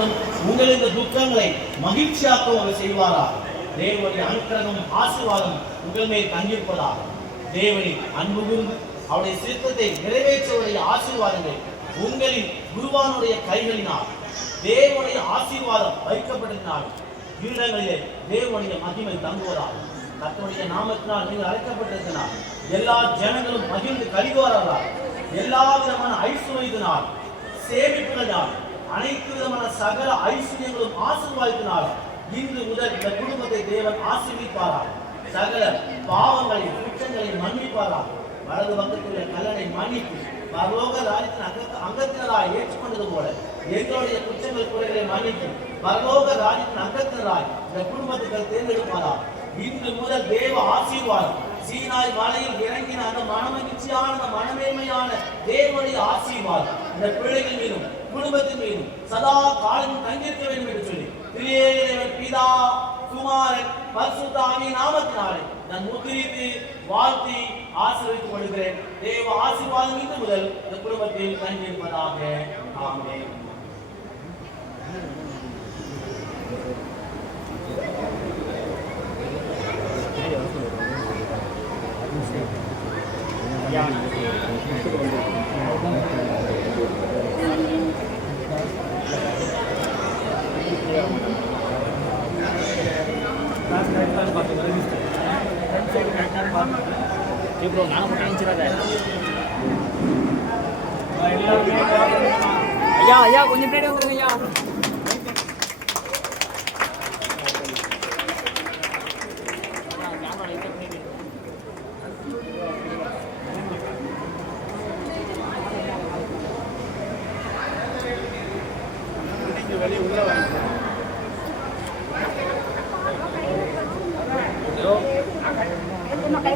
ஆனந்தப்படுத்தும் உங்களது இந்த துக்கங்களை மகிழ்ச்சியாக்கவும் அவர் செய்வாரா? தேவனுடைய அனுக்கிரகம் ஆசீர்வாதம் உங்கள் மேல் தங்கியிருப்பதாக. தேவனை அன்பு கூர்ந்து அவருடைய சித்தத்தை நிறைவேற்றவுடைய ஆசீர்வாதங்கள் உங்களின் குருவானுடைய கைகளினால் தேவனுடைய ஆசீர்வாதம் வைக்கப்பட்டதினால் வீரங்களிலே தேவனுடைய மகிமை தங்குவதால் கர்த்தருடைய நாமத்தினால் நீங்கள் அழைக்கப்பட்டிருக்கிறார் எல்லா ஜனங்களும் மகிழ்ந்து கழிவார்களால் எல்லா விதமான ஐஸ்வர்யத்தினால் சேமிப்புகளினால் அனைத்து விதமான சகல ஐஸ்வர்யங்களும் ஆசீர்வாதத்தினால் இன்று முதல் இந்த குடும்பத்தை தேவன் ஆசீர்விப்பாரார் சகல பாவங்களை குற்றங்களை மன்னிப்பாரார் வலது பக்கத்துள்ள கல்லனை மன்னித்து பரலோக ராஜ்யத்தின் அங்க அங்கத்தினராய் ஏற்றுக்கொண்டது போல எங்களுடைய குற்றங்கள் குறைகளை மன்னித்து பரலோக ராஜ்யத்தின் அங்கத்தினராய் இந்த குடும்பத்துக்கள் தேர்ந்தெடுப்பாரா இன்று முதல் தேவ ஆசீர்வாதம் சீனாய் மலையில் இறங்கின அந்த மனமகிழ்ச்சியான அந்த மனமேன்மையான தேவனுடைய ஆசீர்வாதம். இந்த பிள்ளைகள் மீதும் குடும்பத்தின் மீதும் சதா காலம் தங்கியிருக்க வேண்டும் என்று சொல்லி திரியேவன் பிதா குமாரன் பரிசுத்தாமி நாமத்தினாலே நான் முத்திரித்து வாழ்த்தி ஆசீர்வித்துக் கொள்கிறேன். தேவ ஆசீர்வாதம் இன்று முதல் இந்த குடும்பத்தில் தங்கியிருப்பதாக. ஆமே இப்போ நான் ஐயா ஐயா கொஞ்சம் பின்னாடி வந்துருங்க ஐயா. Thank you.